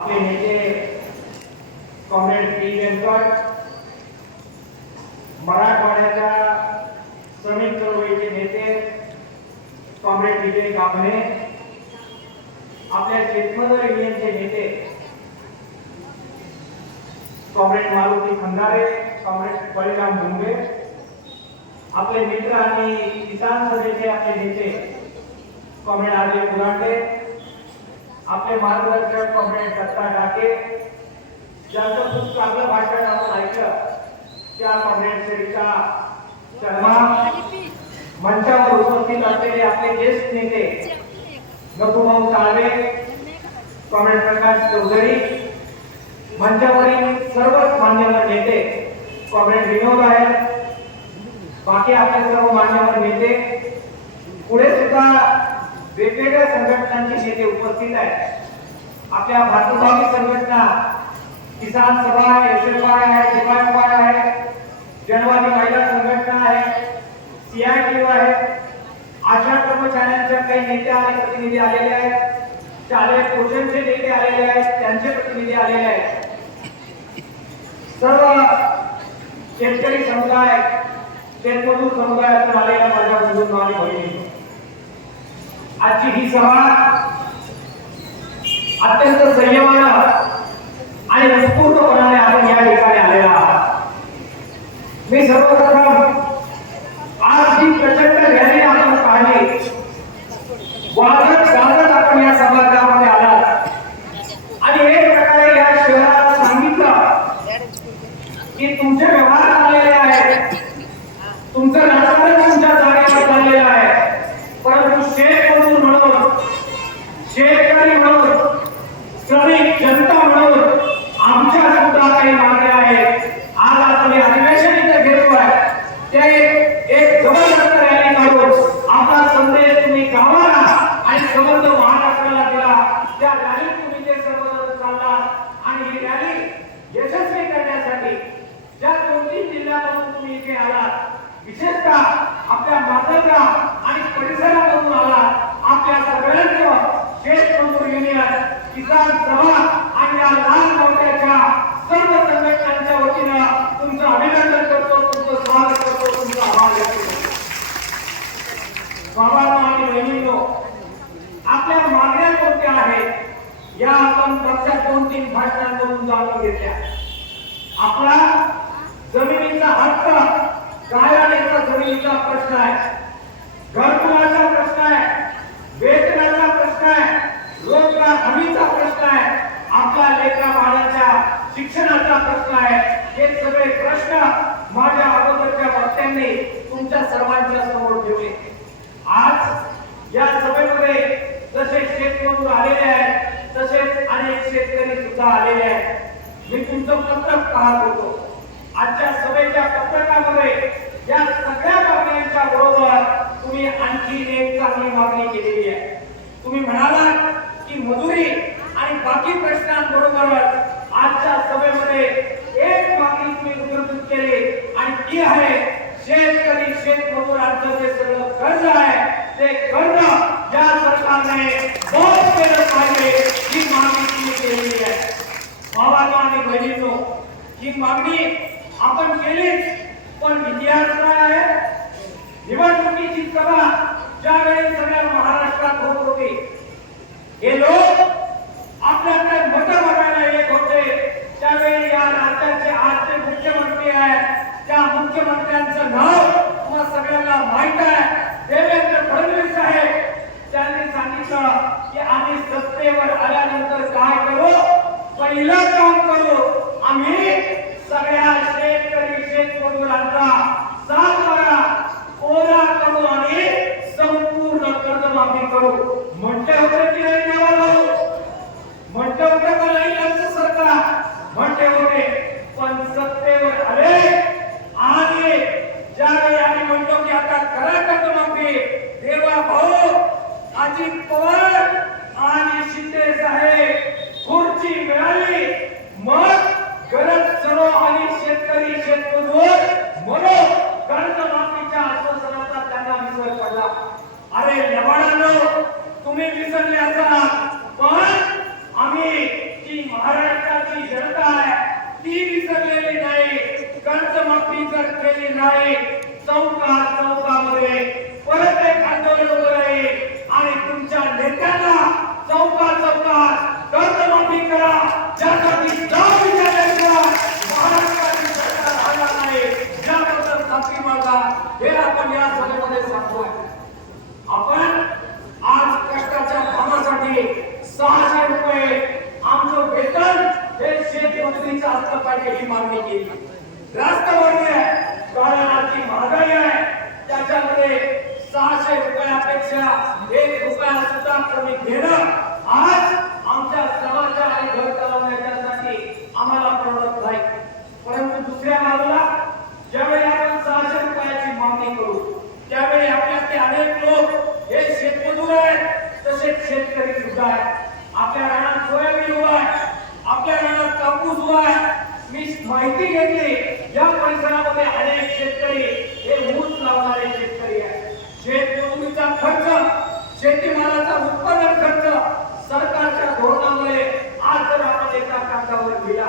आपले नेते comrade P Venkat मराठवाड्याच्या श्रमिक चळवळीचे नेते कॉम्रेड विजय कांबळे आपल्या शेतमजूर युनियनचे नेते कॉम्रेड मारुती खंडारे कॉम्रेड बळीराम भुंबे आपले मित्र आणि किसान सभेचे आपले नेते कॉम्रेड आर्य बुलांडे आपले मार्गदर्शक कॉम्रेड दत्ता डाके ज्यांचं खूप चांगलं भाषण आपण ऐकलं त्या कॉम्रेड सरिता शर्मा मंचावर उपस्थित असलेले आपले ज्येष्ठ नेते नकुभाऊ साळवे कॉम्रेड प्रकाश चौधरी मंचावरील सर्वच मान्यवर नेते कॉम्रेड विनोद आहेत. बाकी आपले सर्व मान्यवर नेते. पुढे सुद्धा वेगवेगळ्या संघटनांचे नेते उपस्थित आहेत आपल्या भातृभावी संघटना किसान सभा आहे यशोबाई आहे दिवाळीबाई आहे जनवादी महिला संघटना आहे सीआयटी आहे. आशा कर्मचाऱ्यांच्या काही नेते आणि प्रतिनिधी आलेले आहेत. शालेय पोषणचे नेते आलेले आहेत त्यांचे प्रतिनिधी आलेले आहेत. सर्व शेतकरी समुदाय शेतमजूर समुदायातून आलेल्या माझ्या बंधूंना आणि बहिणी आजची ही सभा अत्यंत संयमानं आणि उत्स्फूर्तपणाने आपण या ठिकाणी आलेला आहात. मी सर्वप्रथम आज जी प्रचंड रॅली आपण पाहिली वाजत गाजत आपण या सभागृहामध्ये आलात आणि एक प्रकारे या शहराला सांगितलं की तुमचे व्यवहार चाललेले आहेत तुमचं राजकारण तुमच्या जागेवर चाललेलं आहे परंतु शेत मजूर म्हणून शेतकरी म्हणून श्रमिक जनता म्हणून आमच्या सुद्धा काही मागण्या आहेत आज आपण हे अधिवेशन इथे घेतोय ते एक जबरदस्त रॅली काढून आपला संदेश तुम्ही गावाला आणि संबंध महाराष्ट्राला दिला त्या रॅलीत तुम्ही ते सर्वजण चाललात आणि ही रॅली यशस्वी करण्यासाठी ज्या दोन तीन जिल्ह्यामधून तुम्ही इथे आलात विशेषतः आपल्या मातंगा आणि परिसरामधून आलात आपल्या सगळ्यांचं शेत मजूर युनियन किसान सभा आणि या लहान मोठ्याच्या सर्व संघटनांच्या वतीनं तुमचं अभिनंदन करतो तुमचं स्वागत करतो तुमचा आभार व्यक्त करतो बाबांनो आणि बहिणींनो आपल्या मागण्या कोणत्या आहेत या आपण पक्षात दोन तीन भाषणांमधून जाणून घेतल्या आपला जमिनीचा हक्क गायरानेचा जमिनीचा प्रश्न आहे घरकुलाचा प्रश्न आहे वेतनाचा प्रश्न आहे रोजगार हमीचा प्रश्न आहे आपल्या लेकरा बाळाच्या शिक्षणाचा प्रश्न आहे हे सगळे प्रश्न माझ्या त्यांनी तुमच्या सर्वांच्या समोर ठेवले. आज या सभेमध्ये जसे शेतमजूर आलेले आहेत तसेच अनेक शेतकरी सुद्धा आलेले आहेत. मी तुमचं पत्रक पाहत होतो. आजच्या सभेच्या पत्रकामध्ये या सगळ्या मागण्यांच्या बरोबर तुम्ही आणखी एक चांगली मागणी केलेली आहे. तुम्ही म्हणालात की मजुरी आणि बाकी प्रश्नांबरोबरच आजच्या सभेमध्ये एक मागणी तुम्ही उपस्थित केली आणि ती आहे शेतकरी शेतमजुरांचं जे सगळं कर्ज आहे ते कर्ज या सरकारने बहुत केलं पाहिजे ही मागणी तुम्ही केलेली आहे. भावांनो आणि बहिणीनो ही मागणी आपण केलीच पण इतिहास काय आहे? निवडणुकीची सभा ज्यावेळी सगळ्या महाराष्ट्रात होत होती हे लोक आपल्या आपल्या मत बघायला येत होते. त्यावेळी या राज्याचे आजचे मुख्यमंत्री आहेत त्या मुख्यमंत्र्यांचं नाव तुम्हाला सगळ्यांना माहीत आहे. देवेंद्र फडणवीस साहेब त्यांनी सांगितलं की आम्ही सत्तेवर आल्यानंतर काय करू? पहिलं काम करू आम्ही सगळ्या शेतकरी शेतमजुरांचा सात बारा ओला करू आणि संपूर्ण कर्जमाफी करू. अजित पवार आणि शिंदे साहेब. खुर्ची मिळाली. मग गरज सरो आणि शेतकरी शेतमजूर म्हणून कर्जमाफीच्या आश्वासनाचा त्यांना विसर पडला. अरे लवाडानो तुम्ही विसरले असाल. पण आम्ही जी महाराष्ट्राची जनता आहे ती विसरलेली नाही. कर्जमाफी जर केली नाही चौका चौकामध्ये परत एक आंदोलन उभं राहील कर्मी घेणं आज आमच्या समाजा आणि घर चालवण्यासाठी आम्हाला परवडत नाही. परंतु दुसऱ्या बाजूला ज्यावेळी आपण सहाशे रुपयाची मागणी करू त्यावेळी आपल्यातले अनेक लोक हे शेतमजूर आहेत तसेच शेतकरी सुद्धा आहेत. आपल्या रानात सोयाबीन उभा आहे आपल्या रानात कापूस उभा आहे. मी माहिती घेतली या परिसरामध्ये अनेक शेतकरी हे ऊस लावणारे शेतकरी आहेत. शेतमजुरीचा खर्च शेतीमालाचा उत्पादन खर्च सरकारच्या धोरणामुळे आज जर आपण एका कागदावर गेला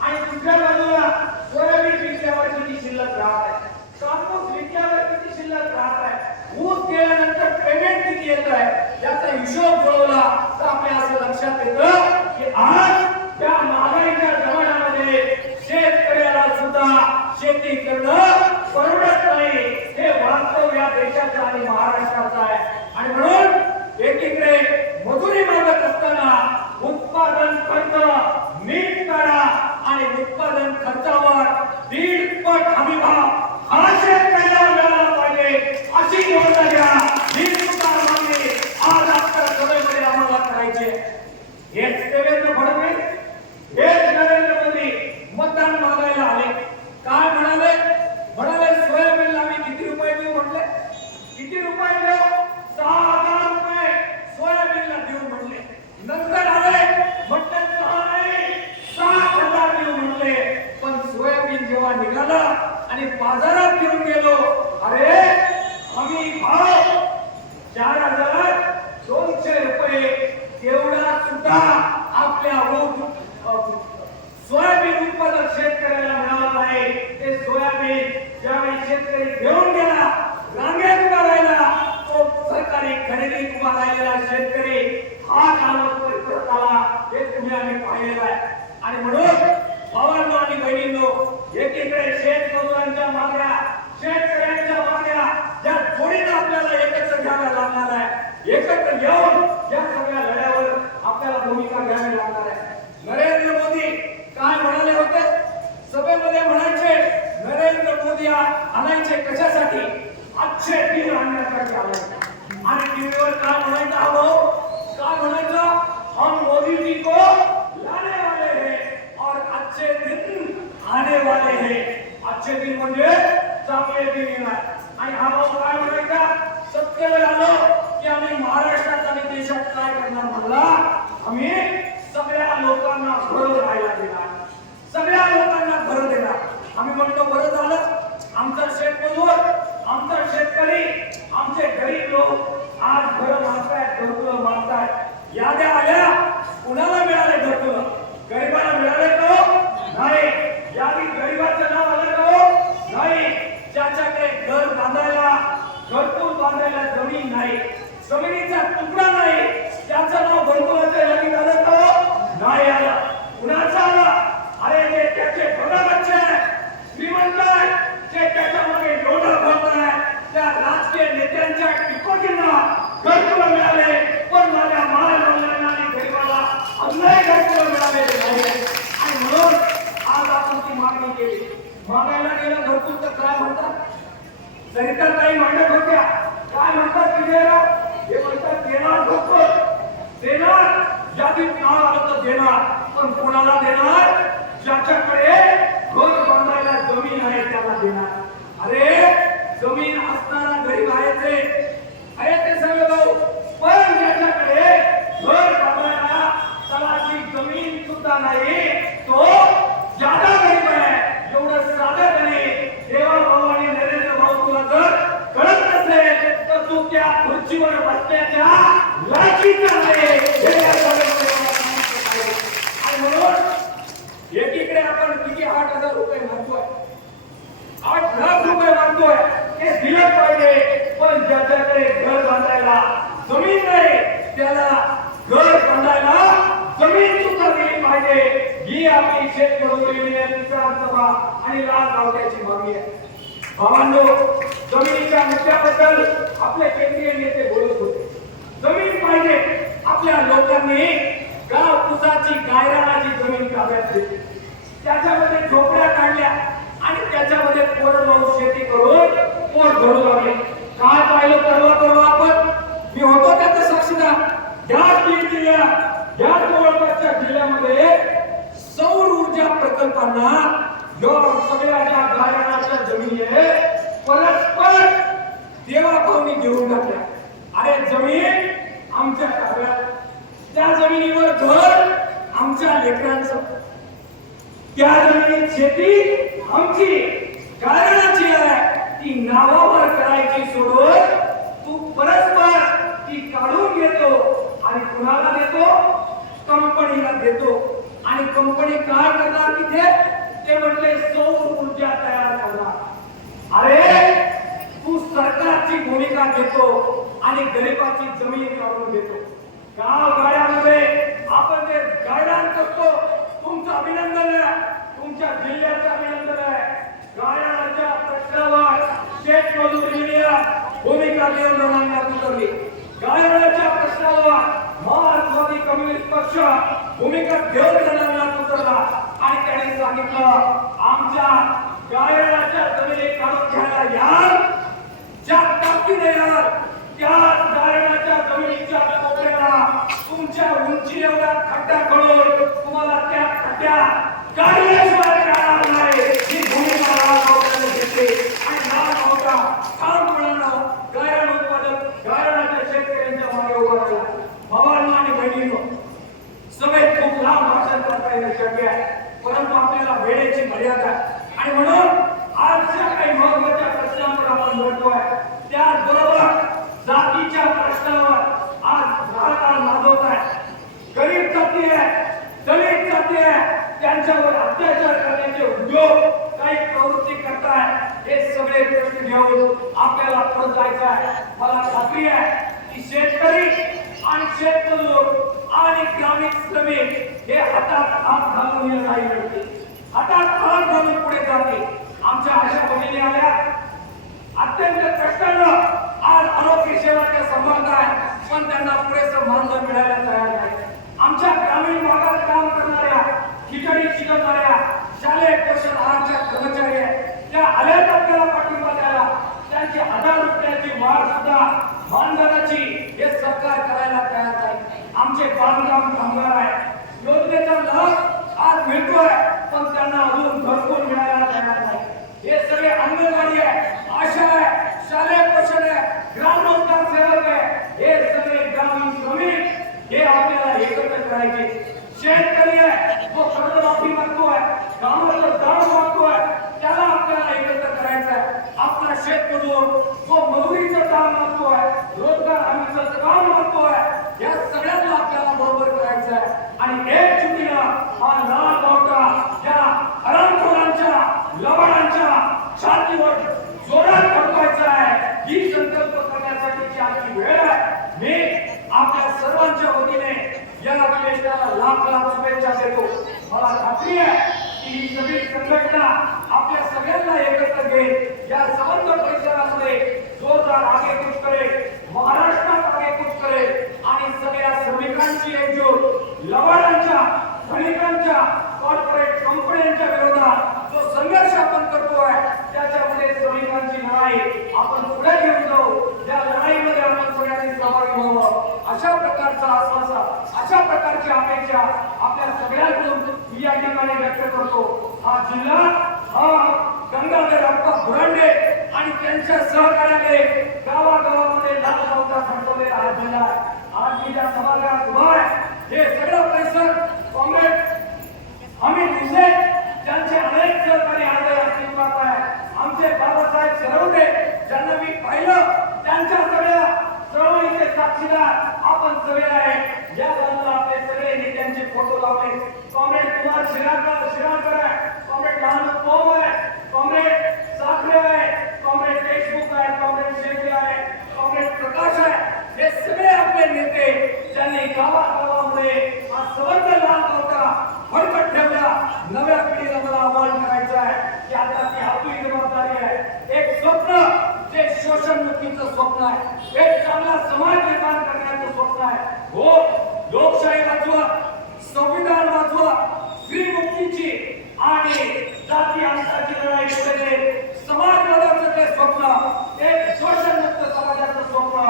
आणि दुसऱ्या बाजूला सोयाबीन विकल्यावर किती शिल्लक राहत आहे कापूस विकल्यावर किती शिल्लक राहत आहे ऊस केल्यानंतर पेमेंट किती येत आहे याचा हिशोब जुळवला तर आपल्या असं लक्षात येतं की आज त्या महागाईच्या जमान्यामध्ये शेतकऱ्याला सुद्धा शेती करणं परवडत नाही हे वास्तव या देशाचं आणि महाराष्ट्राचं आहे आणि म्हणून एकीकडे मजुरी मागत असताना उत्पादन खर्च नीट करा आणि उत्पादन खर्चावर दीड पट हमी भाव हा शेतकऱ्याला मिळाला पाहिजे अशी योजना घ्या ही सुद्धा मागणी आज आपल्या सभेमध्ये आम्हाला करायची आहे. हेच देवेंद्र फडणवीस हेच नरेंद्र मोदी मतदान मागायला आले काय म्हणाले म्हणाले सोयाबीनला आम्ही किती रुपये देऊ म्हटले किती रुपये देऊ सहा हजार रुपये सोयाबीनला देऊ म्हटले नंतर आले म्हटले सहा नाही सात हजार देऊ म्हटले पण सोयाबीन जेव्हा निघालं आणि बाजारात घेऊन गेलो अरे आम्ही भाव चार हजार दोनशे रुपये तेवढा सुद्धा आपल्या ऊस अ, सोयाबीन उत्पादक शेतकऱ्याला मिळालं नाही ते सोयाबीन ज्यावेळी शेतकरी घेऊन गेला रांगेत उभा राहिला तो सरकारी खरेदीत उभा राहिलेला शेतकरी हा कालवत परत आला हे तुम्ही आम्ही पाहिलेलं आहे आणि म्हणून भावांनो आणि बहिणींनो एकीकडे शेत मजुरांच्या मागण्या शेतकऱ्यांच्या मागण्या या जोडीनं आपल्याला एकत्र घ्याव्या लागणार आहे. एकत्र घेऊन या सगळ्या लढ्यावर आपल्याला भूमिका घ्यावी लागणार आहे. नरेंद्र मोदी काय म्हणाले होते? सभेमध्ये म्हणायचे नरेंद्र मोदी आणायचे कशासाठी? अच्छे दिन आणण्यासाठी आणायचे. आणि टीव्हीवर काय म्हणायचं हवं काय म्हणायचं? हम मोदी जी को लाने वाले हैं और अच्छे दिन आने वाले हैं. अच्छे दिन म्हणजे चांगले दिन येणार. आणि हा भाऊ काय म्हणायचा? सत्य वेळ की आम्ही महाराष्ट्रात आणि देशात काय करणार म्हणला? आम्ही सगळ्या लोकांना भर राहायला देणार. सगळ्या लोकांना भर देणार. आम्ही म्हणतो बरं झालं. आमचा शेतमजूर आमचा शेतकरी आमचे गरीब लोक आज घर मागतायत घरकुलं मागतायत. याद्या आल्या कुणाला मिळाले घरकुलं गरीबाला मिळाले का हो? नाही यादी गरीबाचं नाव आलं का हो? नाही ज्याच्याकडे घर बांधायला घरकुल बांधायला जमीन नाही जमिनीचा तुकडा नाही त्याचं नाव घरकुलाच्या यादीत आलं का हो? नाही आलं कुणाचं आलं अरे जे त्याचे बघाबच्चे आहे श्रीमंत आहे जे त्याच्यामागे डोळा भरत आहे त्या राजकीय नेत्यांच्या टिपकींना घरकुलं मिळाले पण माझ्या महाराजांना आणि गरीबाला अन्याय घरकुलं मिळालेले नाही आणि म्हणून आज आपण ती मागणी केली मागायला गेलं घरकुल तर काय म्हणतात सरिता ताई मांडत होत्या काय म्हणतात विजयला हे म्हणतात देणार घरकुल देणार. यादीत नाव आलं तर देणार पण कोणाला देणार? ज्याच्याकडे घर बांधायला जमीन आहे त्याला देणार. अरे जमीन असणारा गरीब आहे ते. आहे ते सगळे भाऊ पण ज्याच्याकडे घर बांधायला तलाची जमीन सुद्धा नाही तो जादा गरीब आहे एवढं साधेपणे देवा भाऊ आणि नरेंद्र भाऊ तुला जर कळत नसेल तर तू त्या खुर्चीवर बसण्याच्या लायकीचा नाही हे या सभेमध्ये मला सांगितलं पाहिजे. आणि म्हणून एकीकडे आपण किती आठ हजार रुपये मागतोय आठ लाख रुपये मागतोय हे दिलं पाहिजे पण ज्याच्याकडे घर बांधायला जमीन नाही त्याला घर बांधायला जमीन सुद्धा दिली पाहिजे ही आपली शेतकरी युनियन किसान सभा आणि लाल लावण्याची मागणी आहे भावांनो जमिनीच्या मुद्द्याबद्दल आपले केंद्रीय नेते बोलत होते. जमीन पाहिजे. आपल्या लोकांनी गाव पुसाची गायरानाची जमीन ताब्यात घेतली. त्याच्यामध्ये झोपड्या काढल्या आणि त्याच्यामध्ये कोरडवाहू शेती करून पोट भरू लागले? काय पाहिलं परवा परवा आपण? मी होतो त्याचा साक्षीदार? याच बीड जिल्ह्यात या जवळपासच्या जिल्ह्यामध्ये सौर ऊर्जा प्रकल्पांना सगळ्या ज्या गायरानाच्या जमिनी आहेत परस्पर देवाभावनी घेऊन टाकल्या. अरे जमीन आमच्या ताब्यात त्या जमिनीवर घर आमच्या लेकरांचं. त्या जमिनीत शेती आमची. कारणाची आहे ती नावावर करायची सोडून तू परस्पर ती काढून घेतो आणि कुणाला देतो? कंपनीला देतो. आणि कंपनी काय करणार तिथे? ते म्हटले सौर ऊर्जा तयार करणार. अरे सरकारची भूमिका घेतो आणि गरिबाची जमीन काढून घेतो. गाव गाड्यामध्ये आपण जे गायडान करतो तुमचं अभिनंदन आहे. तुमच्या जिल्ह्याचं अभिनंदन आहे. गायरानाच्या प्रश्नावर शेत मजूर युनियन भूमिका घेऊन रणांगणात उतरली गायडाच्या प्रश्नावर मार्क्सवादी कम्युनिस्ट पक्ष भूमिका घेऊन रणांगणात उतरला आणि त्याने सांगितलं आमच्या गायडाच्या जमिनी काढून घ्यायला या ज्या ताकदीने येणार त्या धारणाच्या जमिनीच्या कोपऱ्याला तुमच्या उंची एवढा खड्डा करून तुम्हाला त्या खड्ड्या काढले राहणार नाही ही भूमिका राजभाऊने घेतली आणि राजभाऊचा ठामपणानं गायरान उत्पादक गायरानाच्या शेतकऱ्यांच्या मागे उभा राहिला भावांनो आणि बहिणींनो सगळ्यात खूप लांब भाषण करता येणं शक्य आहे परंतु आपल्याला वेळेची मर्यादा आहे आणि म्हणून आजच्या काही महत्त्वाच्या प्रश्नांवर आपण बोलतोय त्याचबरोबर जातीच्या प्रश्नावर आज राहणार माजवत आहे गरीब जाती आहे दलित जाती आहे त्यांच्यावर अत्याचार करण्याचे उद्योग काही प्रवृत्ती करताय हे सगळे प्रश्न घेऊन आपल्याला पुढे जायचं आहे मला खात्री आहे की शेतकरी आणि शेतमजूर आणि ग्रामीण श्रमिक हे हातात हात घालून हे नाही करतील हातात हात घालून पुढे जातील आमच्या अशा भगिनी आल्या अत्यंत कष्टानं आज आरोग्य सेवाच्या संबंध आहे पण त्यांना पुरेसं मिळायला तयार नाही. आमच्या ग्रामीण भागात काम करणाऱ्या ठिकाणी शिकवणाऱ्या शालेय पोषण आहारच्या कर्मचारी आहेत. त्या आल्याच आपल्याला पाठिंबा द्यायला. त्यांची हजार रुपयाची वाढ सुद्धा मानधनाची हे सरकार करायला तयार नाही. आमचे बांधकाम कामगार आहे. योजनेचा लाभ आज मिळतोय पण त्यांना अजून भरपूर मिळायला तयार नाही. हे सगळे अंगणवाडी आहे आशा आहे शालेय पोषण आहे ग्राम रोजगार सेवक आहे हे सगळे ग्रामीण श्रमिक हे आपल्याला एकत्र करायचे. शेतकरी आहे तो कर्जमाफी मागतोय गावाचं दान मागतोय त्याला आपल्याला एकत्र करायचं आहे. आपला शेतमजूर तो मजुरीचं दान मागतोय रोजगार हमीचं काम मागतोय या सगळ्यांना आपल्याला बरोबर करायचं आहे. आणि चुकीनं हा लाल बावटा या हरामखोरांच्या लबाडांच्या छातीवर जोरात फडकवायचा आहे ही संकल्प करण्यासाठीची आजची वेळ आहे मी आपल्या सर्वांच्या वतीने या अधिवेशनाला लाख लाख शुभेच्छा देतो. मला खात्री आहे की ही सगळी संघटना आपल्या सगळ्यांना एकत्र घेत या संबंध परिसरामध्ये जोरदार आगेकूच करेल महाराष्ट्रात आगेकूच करेल आणि सगळ्या श्रमिकांची एकजूट लवाडांच्या श्रमिकांच्या कॉर्पोरेट कंपन्यांच्या विरोधात जो संघर्ष आपण करतोय त्याच्यामध्ये श्रमिकांची लढाई आपण पुढे घेऊन जाऊ. या लढाईमध्ये आपण सगळ्यांनी सहभागी व्हावं. अशा प्रकारचा आश्वासन अशा प्रकारची अपेक्षा आपल्या सगळ्यांकडून मी या ठिकाणी व्यक्त करतो. हा जिल्हा हा गंगाधर अप्पा बुरांडे आणि त्यांच्या सहकार्याने गावागावामध्ये लाल बावटा संपवलेला हा जिल्हा. आज मी ज्या सभागृहात उभा आहे. हे सगळं परिसर काँग्रेस आम्ही दिसे ज्यांचे अनेक सहकारी आज अस्तित्वात आहे. आमचे बाबासाहेब सरवटे ज्यांना मी पाहिलं त्यांच्या सगळ्या चळवळीचे साक्षीदार आपण सगळे आहे या बाजूला आपले सगळे नेत्यांचे फोटो लावले. कॉम्रेड कुमार शिराकर शिराकर आहे. कॉम्रेड लहान कोम आहे. कॉम्रेड साखरे आहे. कॉम्रेड देशमुख आहे. कॉम्रेड शेट्टी आहे. कॉम्रेड प्रकाश आहे. हे सगळे आपले नेते ज्यांनी गावागावामध्ये हा संबंध लाल होता भडकट ठेवला नव्या पिढीला मला आव्हान करायचं आहे. की आता ती आपली जबाबदारी आहे. एक स्वप्न जे शोषण मुक्तीचं स्वप्न आहे. एक आपला समाज निर्माण करण्याचं स्वप्न आहे. हो लोकशाही वाचवा संविधान वाचवा स्त्री आणि जाती अंशाची लढाई केलेले समाजवादाचं जे स्वप्न ते शोषणमुक्त समाजाचं स्वप्न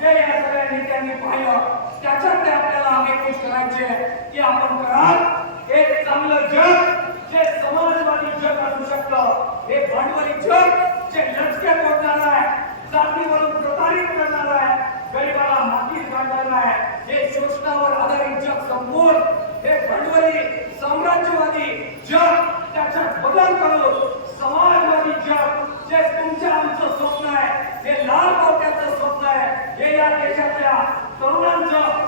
जे या सगळ्या नेत्यांनी पाहिलं. त्याच्यात ते आपल्याला अनेक गोष्ट करायचे की आपण कराल एक चांगलं जग जे समाजवादी जग असू शकतं हे भांडवली जग जे लचक्यात ओढणार आहे जातीवरून प्रतारित करणार आहे गरीबाला मातीत काढणार आहे. हे शोषणावर आधारित जग संपूर्ण हे भांडवली साम्राज्यवादी जग त्याच्यात बदल करून समाजवादी जग जे तुमच्या आमचं स्वप्न आहे हे लाल पावट्याचं स्वप्न आहे. हे या देशातल्या तरुणांचं